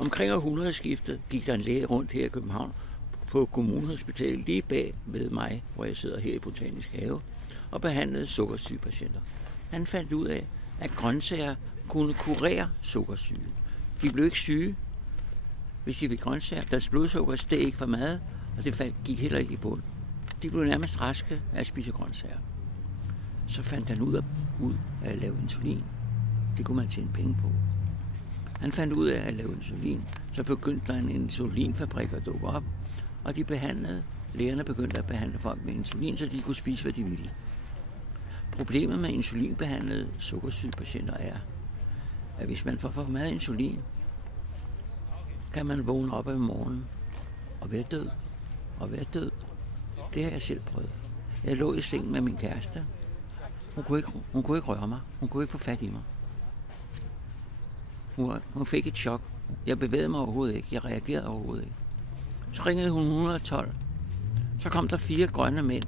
Omkring århundredeskiftet gik der en læge rundt her i København på Kommunehospitalet lige bag ved mig, hvor jeg sidder her i Botanisk Have, og behandlede sukkersygepatienter. Han fandt ud af, at grøntsager kunne kurere sukkersyge. De blev ikke syge, hvis de fik grøntsager. Deres blodsukker steg ikke for meget, og det gik heller ikke i bund. De blev nærmest raske af at spise grøntsager. Så fandt han ud af at lave insulin. Det kunne man tjene penge på. Han fandt ud af at lave insulin, så begyndte der en insulinfabrik at dukke op, og lægerne begyndte at behandle folk med insulin, så de kunne spise, hvad de ville. Problemet med insulinbehandlede sukkersygepatienter er, at hvis man får for meget insulin, kan man vågne op om morgenen og være død. Det har jeg selv prøvet. Jeg lå i seng med min kæreste. Hun kunne ikke røre mig. Hun kunne ikke få fat i mig. Hun fik et chok. Jeg bevægede mig overhovedet ikke. Jeg reagerede overhovedet ikke. Så ringede hun 112. Så kom der 4 grønne mænd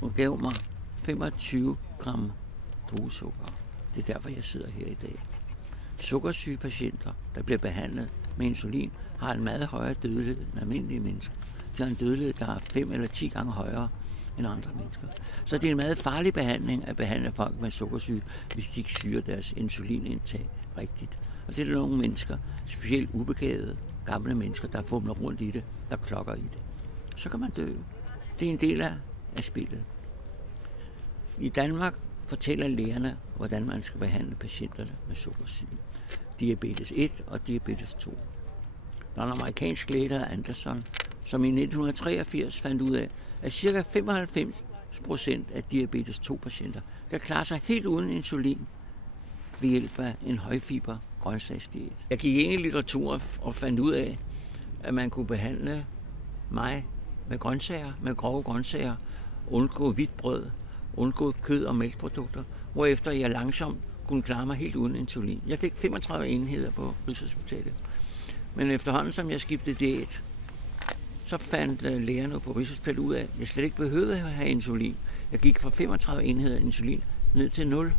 og gav mig 25 gram druesukker. Det er derfor, jeg sidder her i dag. Sukkersyge patienter, der bliver behandlet med insulin, har en meget højere dødelighed end almindelige mennesker. De har en dødelighed, der er 5 eller 10 gange højere end andre mennesker. Så det er en meget farlig behandling at behandle folk med sukkersyge, hvis de ikke syrer deres insulinindtag rigtigt. Og det er der nogle mennesker, specielt ubegavede, gamle mennesker, der fumler rundt i det, der klokker i det. Så kan man dø. Det er en del af spillet. I Danmark fortæller lægerne, hvordan man skal behandle patienterne med sukkersyge. Diabetes 1 og diabetes 2. Der er en amerikansk læge, der Anderson, som i 1983 fandt ud af, at ca. 95% af diabetes 2-patienter kan klare sig helt uden insulin ved hjælp af en højfiber grøntsagsdiæt. Jeg gik ind i litteratur og fandt ud af, at man kunne behandle mig med grøntsager, med grove grøntsager, undgå hvidt brød, undgå kød og mælkeprodukter, hvorefter jeg langsomt kunne klare mig helt uden insulin. Jeg fik 35 enheder på Rigshospitalet. Men efterhånden, som jeg skiftede diæt, så fandt lægerne på Rigshospitalet ud af, at jeg slet ikke behøvede at have insulin. Jeg gik fra 35 enheder insulin ned til 0.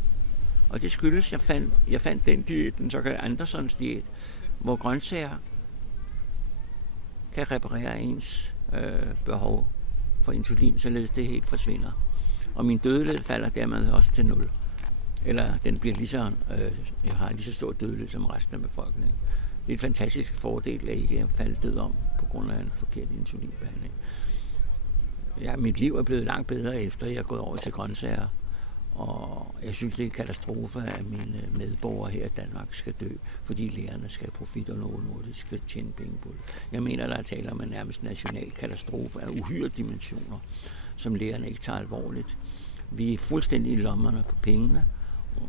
Og det skyldes, at jeg fandt den diæt, den såkaldte Andersons diæt, hvor grøntsager kan reparere ens behov for insulin, således det helt forsvinder. Og min dødelighed falder dermed også til 0. Eller den bliver jeg har lige så stor dødelighed som resten af befolkningen. Det er en fantastisk fordel at ikke falde død om på grund af en forkert insulinbehandling. Ja, mit liv er blevet langt bedre efter, jeg er gået over til grøntsager. Og jeg synes, det er en katastrofe, at mine medborgere her i Danmark skal dø, fordi lægerne skal have profit, og Novo Nordisk skal tjene penge på det. Jeg mener, der er tale om en nærmest national katastrofe af uhyre dimensioner, som lægerne ikke tager alvorligt. Vi er fuldstændig i lommerne på pengene,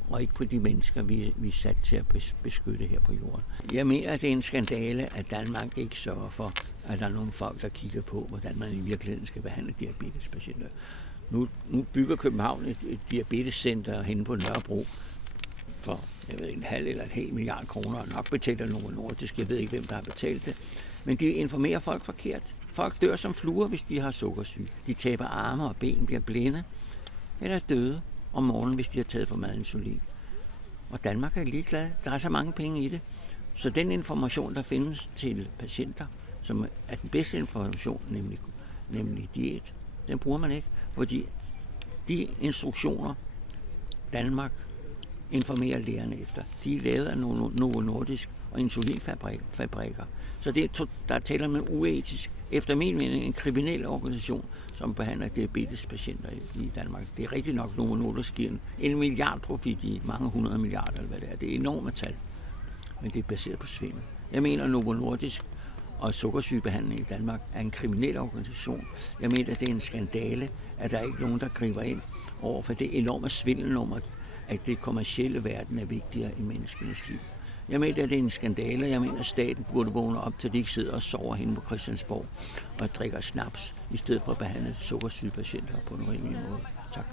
og ikke på de mennesker, vi er sat til at beskytte her på jorden. Jeg mener, at det er en skandale, at Danmark ikke sørger for, at der er nogle folk, der kigger på, hvordan man i virkeligheden skal behandle diabetespatienter. Nu bygger København et diabetescenter henne på Nørrebro for 1,5 eller 1,5 milliard kroner, og nok betaler Novo Nordisk. Jeg ved ikke, hvem der har betalt det. Men de informerer folk forkert. Folk dør som fluer, hvis de har sukkersyge. De taber arme og ben, bliver blinde eller døde om morgenen, hvis de har taget for meget insulin. Og Danmark er ligeglad. Der er så mange penge i det. Så den information, der findes til patienter, som er den bedste information, nemlig diæt, den bruger man ikke. Fordi de instruktioner, Danmark informerer lægerne efter, de er lavet af Novo Nordisk og insulinfabrikker. Så der er tale om en uetisk, efter min mening, en kriminel organisation, som behandler diabetespatienter i Danmark. Det er rigtigt nok, Novo Nordisk giver en milliard profit i mange 100 milliarder, eller hvad det er. Det er enorme tal, men det er baseret på svindel. Jeg mener, Novo Nordisk og sukkersygebehandling i Danmark er en kriminel organisation. Jeg mener, at det er en skandale, at der ikke er nogen, der griber ind over for det enorme svindelnummer, at det kommercielle verden er vigtigere end menneskenes liv. Jeg mener, at det er en skandale. Jeg mener, at staten burde vågne op, til de ikke sidder og sover henne på Christiansborg og drikker snaps, i stedet for at behandle sukkersygepatienter på en rimelig måde. Tak.